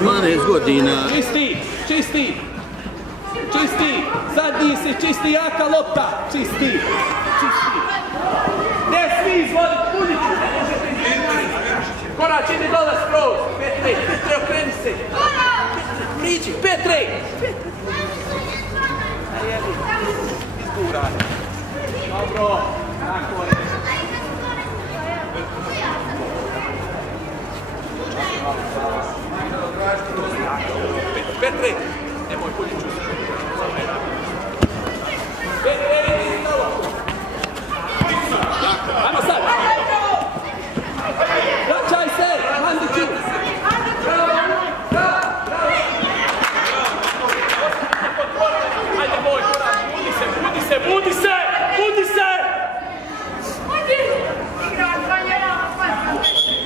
12 godina. Čisti, zadnji si, čisti, jaka lopta, čisti. Desni izvod, Pudiću, ne možete izvoditi. Korač, ide dole skroz, Petre, okreni se. Priđi, Petre. Izguraj. Dobro, tako je. Petre, nemoj Pudiću. Petre, vidi novo. Ajmo sad. Vraćaj se, Mandiću. Bravo. Ajde, boj, budi se.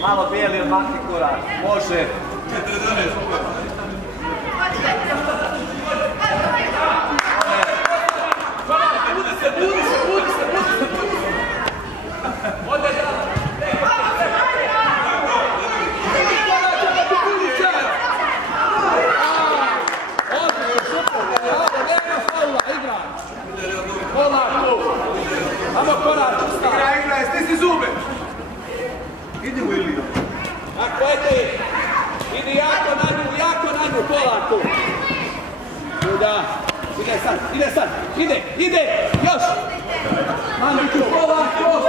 Malo bijeli od Maki Kurac, može. Budi se. Ode da. Amo korač, Igraj, stisni zube. Idi u Iliju. Ako ide, idi jako na nju, polako. Tuda, ide, još. Mandiću, polako.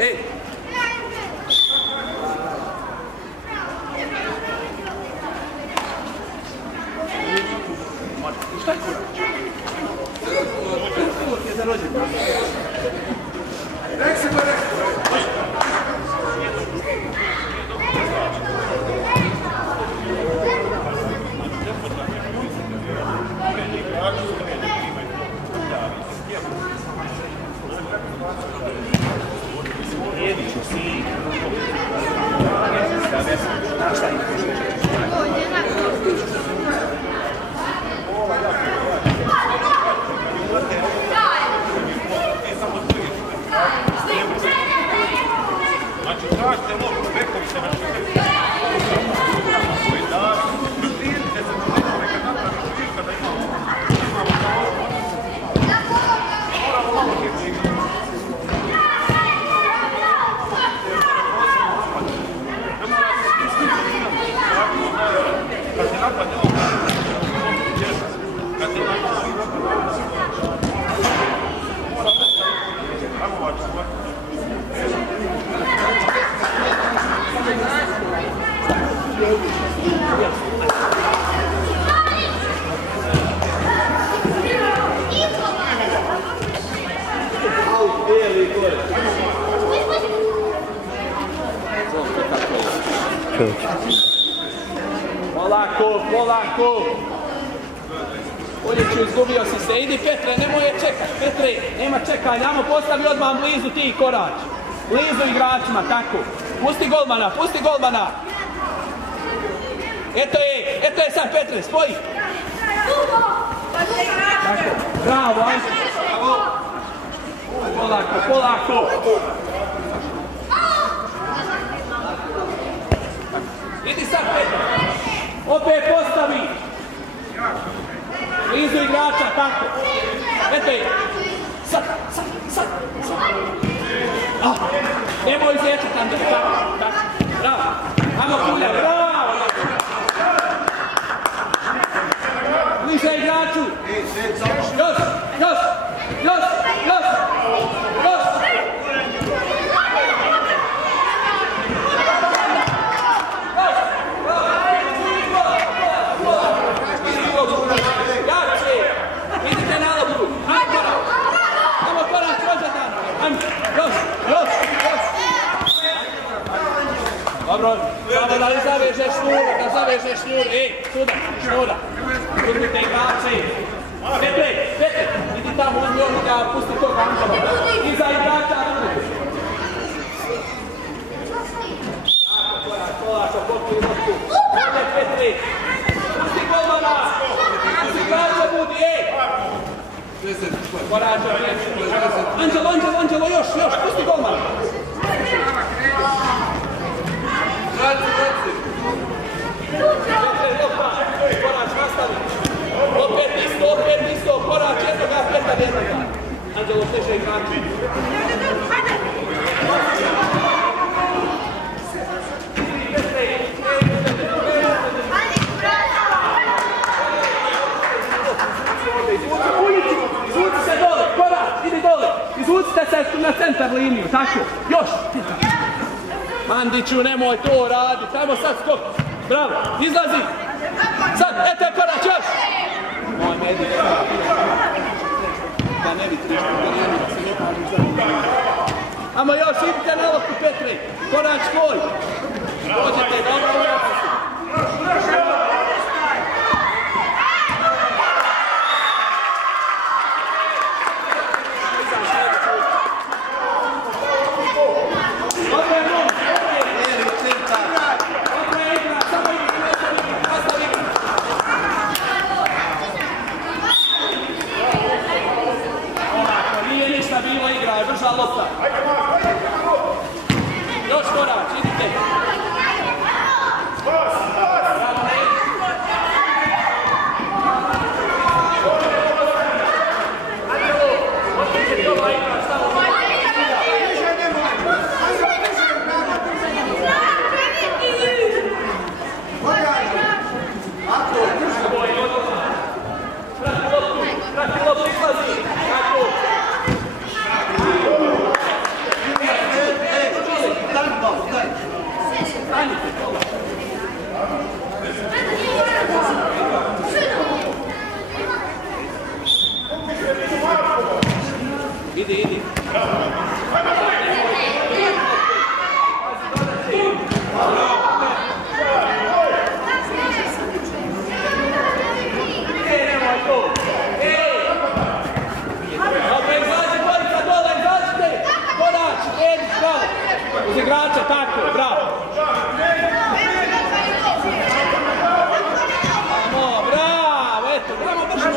Ej. Šta je korač? Uvijek je za rođendan. Rek se. Polako. Pudiću, izgubio si se. Idi Petre, nemoj je čekati. Petre, nema čekanja. Ajmo postavi odmah blizu ti korač. Blizu igračima, tako. Pusti golmana. Eto je sad Petre, spoji. Tako, bravo, ajde. Polako. Idi sad Petre. Opet postavi. Blizu igrača, tako. Eto je. Sad. Nemoj izvječati Andrej, tako. Bravo. Amo Kulja, bravo. Bliže igraču. Još. Dobro, samo da li zavežeš šnuru, da zavežeš šnuru. Suda, šnura. Uzmite igrače. Petre, idi tamo, uzmi ovdje da pusti tog Anđela. Iza igrača Anđela. Polako, pokri loptu. Ovdje Petre. Pusti golmana. Pusti igrača budi, Korađa, Anđelo, još, pusti golmana. Korač, nastavi. Opet isto, Korač, jednoga, Petar jednoga. Anđelo, teže igrači. Izvuci se dole, Korač, idi dole. Izvucite se na centar liniju, tako. Još. Mandiću, nemoj to raditi, tamo sad skok. Bravo, izlazi. Sad, eto je Korač, još. Moj medij. Da ne bi trišno, da se ne palim za. Amo još, idite na loptu Petre. Korač tvoj. Dođete, dobro, uvijek. Drža lopta. Još Korač, idite. Prati loptu, izlazi. Idi. Uz igrača, tako, bravo. Bravo, eto, bravo, brzo.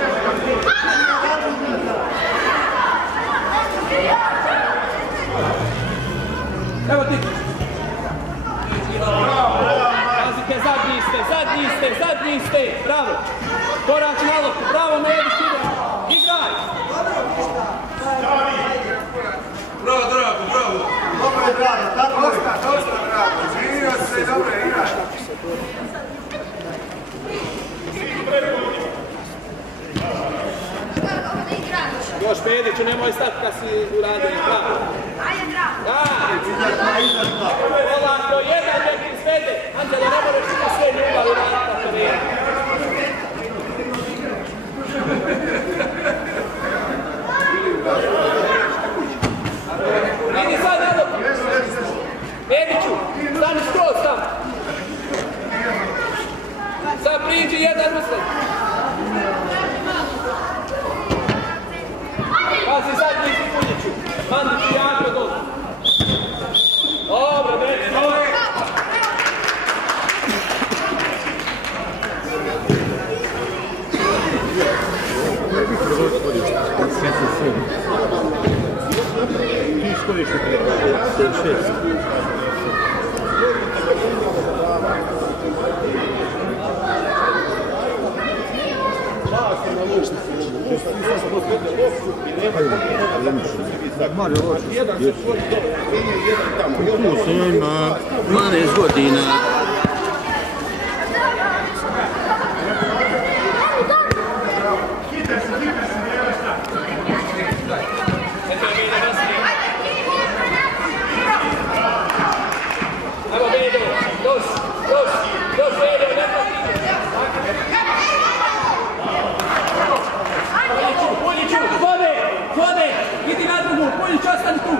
Evo ti. Pazite, zadnji ste, bravo. Korač na loptu, bravo, Medić, igraj. Bravo. Dobro je, bravo, tako je. Dosta, bravo. Izvinio se, dobro je, igraj. Još Mediću, nemoj stati kad si uradio, bravo. Polako, jedan nek izvede. Anđelo, ne moraš ima sve ljubav uraditi na terenu. Vidi sad, evo. Mediću, stani skroz tam. Sad priđi jedan usled. Pazi zadnji Punjiću. Mandiću jako dobro. Dobro, Medić, dobro. Ti skoriš se prema 6. Musa ima 12 godina. Ostani tu!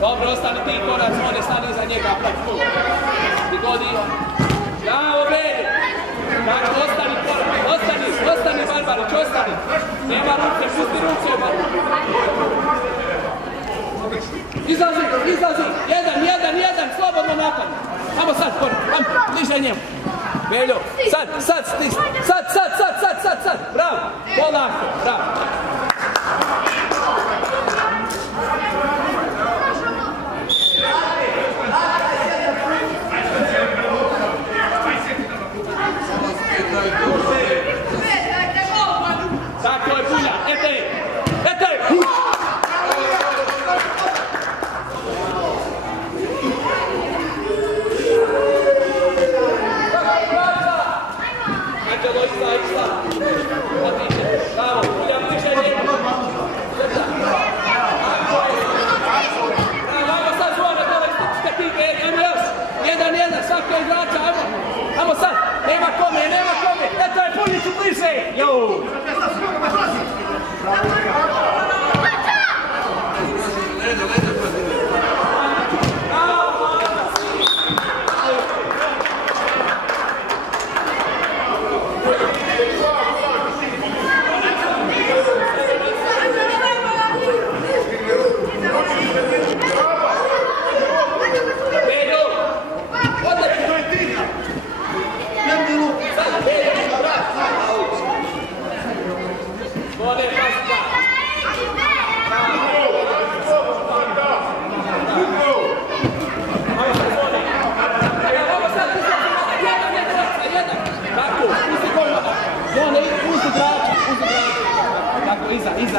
Dobro, ostani ti korac, Zvone, stani iza njega, prati tu. Ti godi. Bravo, Belju. Tako, ostani korac, ostani Barbarić, ostani. Nema ruke, pusti ruke, Barbarić. Izlazi, jedan, slobodno napad. Ajmo sad, korac, bliže njemu. Beljo, sad, bravo, polako, bravo. Tako je, Pulja, etaj! Anđelo, išla. Bravo, Pulja, bliže njemu. Bravo, sad Zvone, dole, stičite pike, ajmo još. 1-1, svako igrača, ajmo sad. Nema kome, eto je Puljiću bliže. Jou!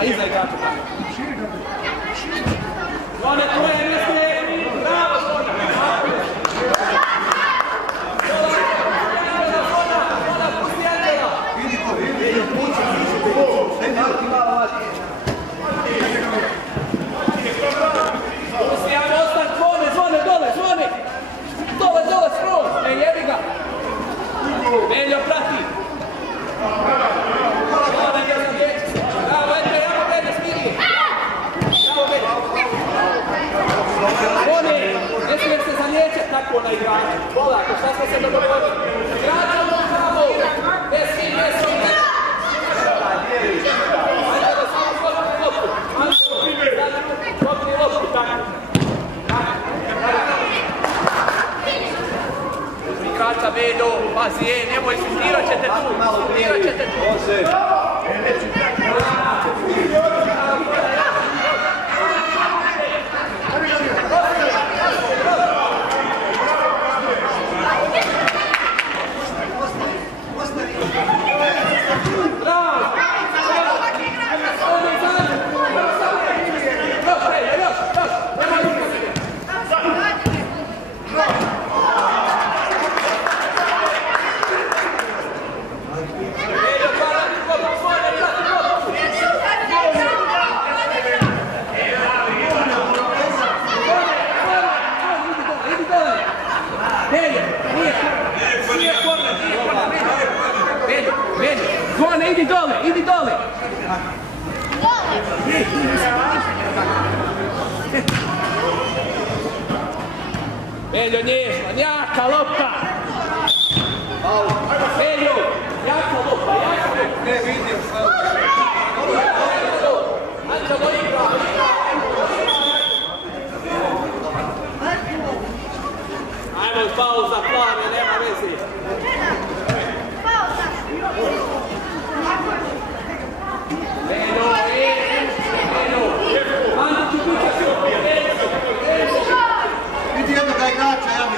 Iza igrača. Zvone, tvoje mjesto je. Bravo, Zvone. Zvona, pusti Anđela. Pusti, ajmo ostan, Zvone, dole. Dole, skroz. Ne, jebi ga. Beljo, prati. Ne smije se zaliječati tako na igrača. Polako, šta smo se dogovorili? Igrača mu pravo! Bez svih. Ajde da smo slobodni loptu. Slobodni loptu, tako. Igrača Beljo, pazi, nemoj, sutirat ćete tu. Zvone, idi dole! Beljo, nježno, jaka lopta! Beljo, jaka lopta! Ne vidim šta. Anđelo igra! Ajmo pauza, plave, nema veze. Vidi jednoga igrača, ja mi.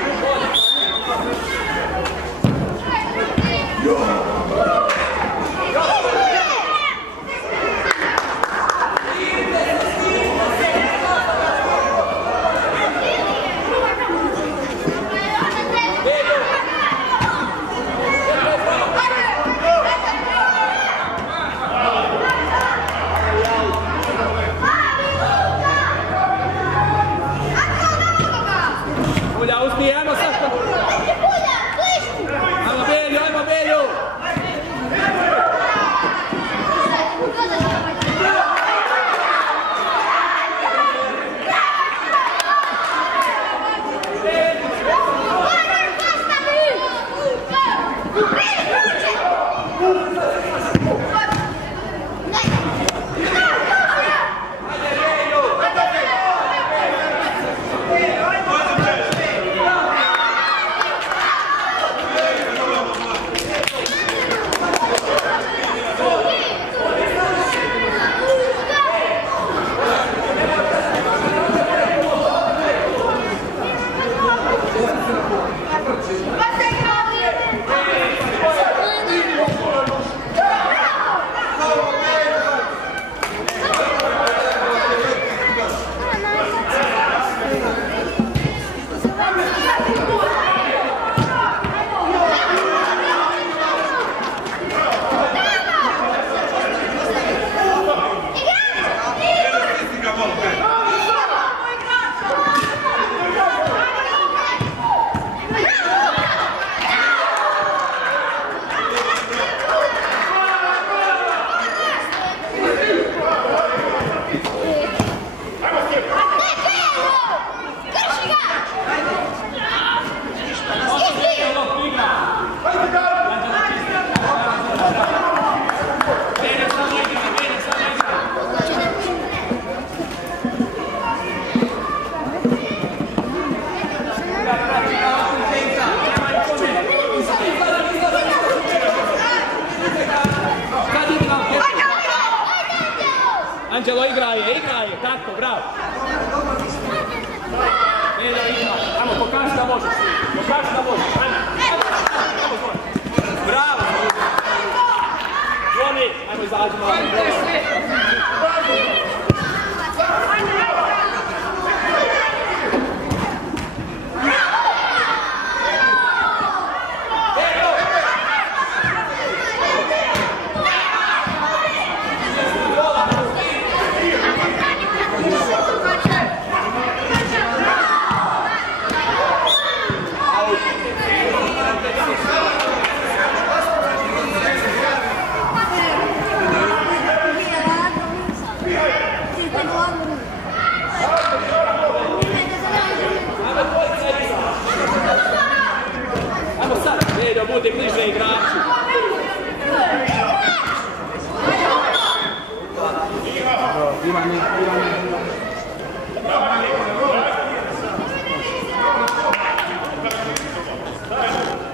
Bude bliže igraču.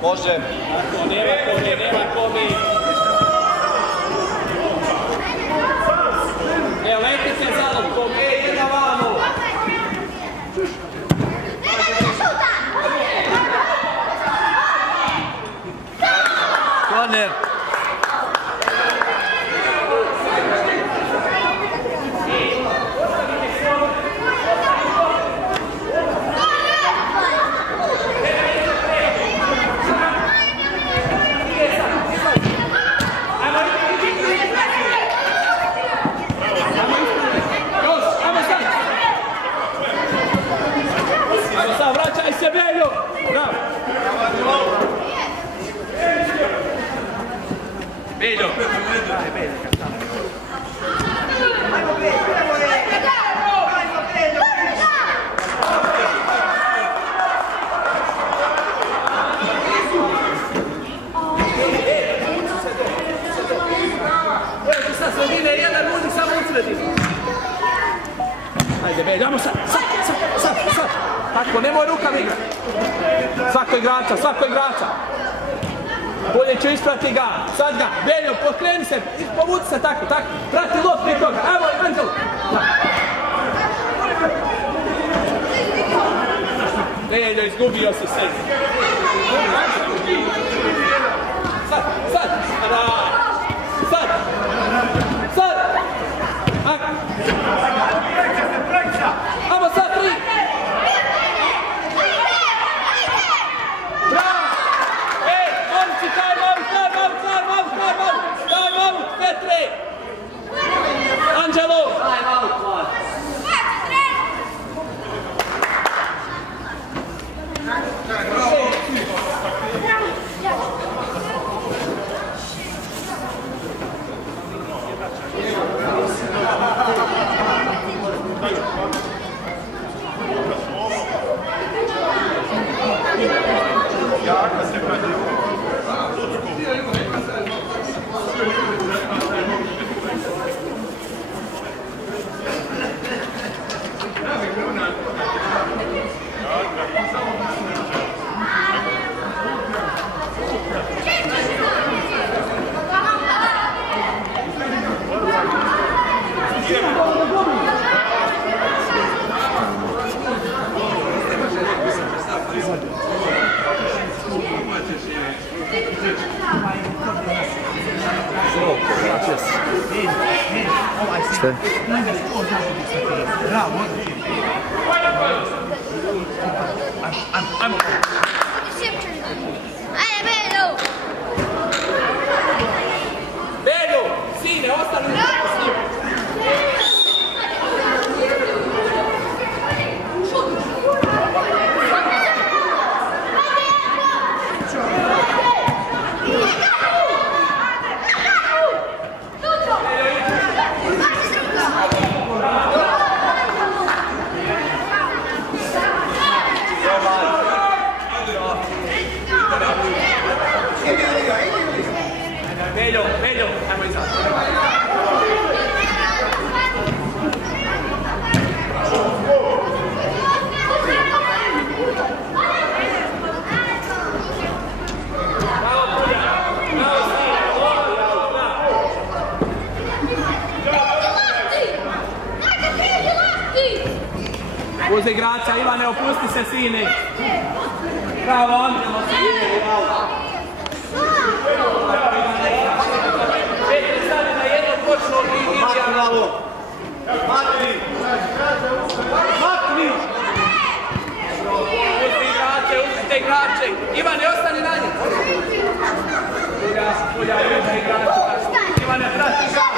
Može. Nema komi. Letite za loptom, jedna vamo. Korner. Vraćaj se, Beljo! Bravo! Beljo! Evo sad sredine, jedan ljudi samo u sredini. Ajde, Beljo, ajmo sad! Tako, nemoj rukama igrati. Svako igrača. Bolje će isprati ga. Sad ga, Beljo, pokreni se, povuci se tako. Prati lop prije toga. Evo, Anđelo. Beljo, izgubio si se. Sad. Ajmo sad, 3. Anđelo! Sve. Beljo, sine, ostali s njim. Beljo, ajmo izaći. Uz igrača, Ivane, opusti se, sine. Bravo, Anđelo, sine, bravo. Petri stane na jednog balon. Makni. Makni. Uzmite igrače. Ivane, ostani na njih. Kulja, igrače. Ivane, prati ga.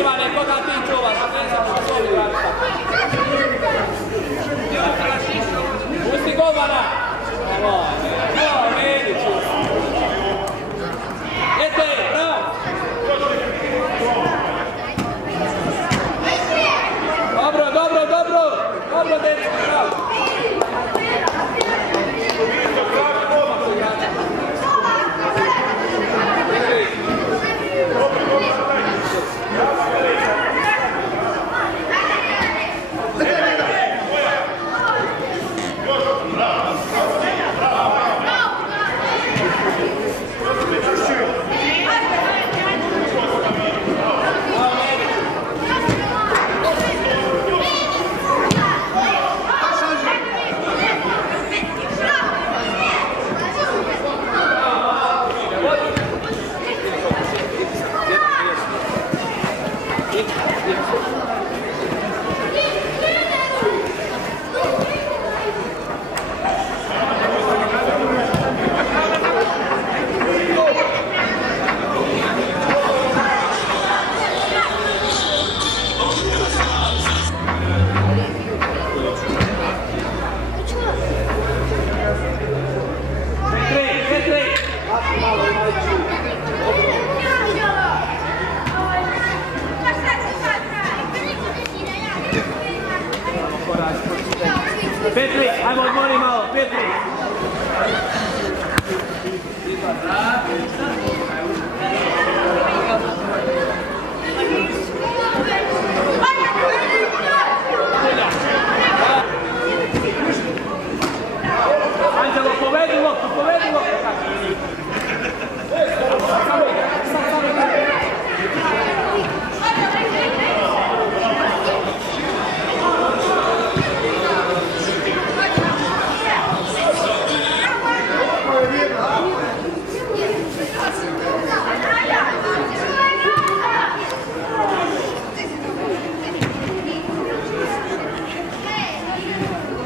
Ivane, koga ti čuvaš? Pusti golmana! Evo, Mediću! Ete, bravo! Dobro, dobro, dobro! Anđelo, povedi loptu, povedi loptu.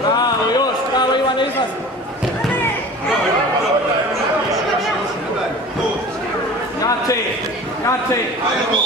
Bravo, još, bravo Ivane, izlazi. Jače, jače.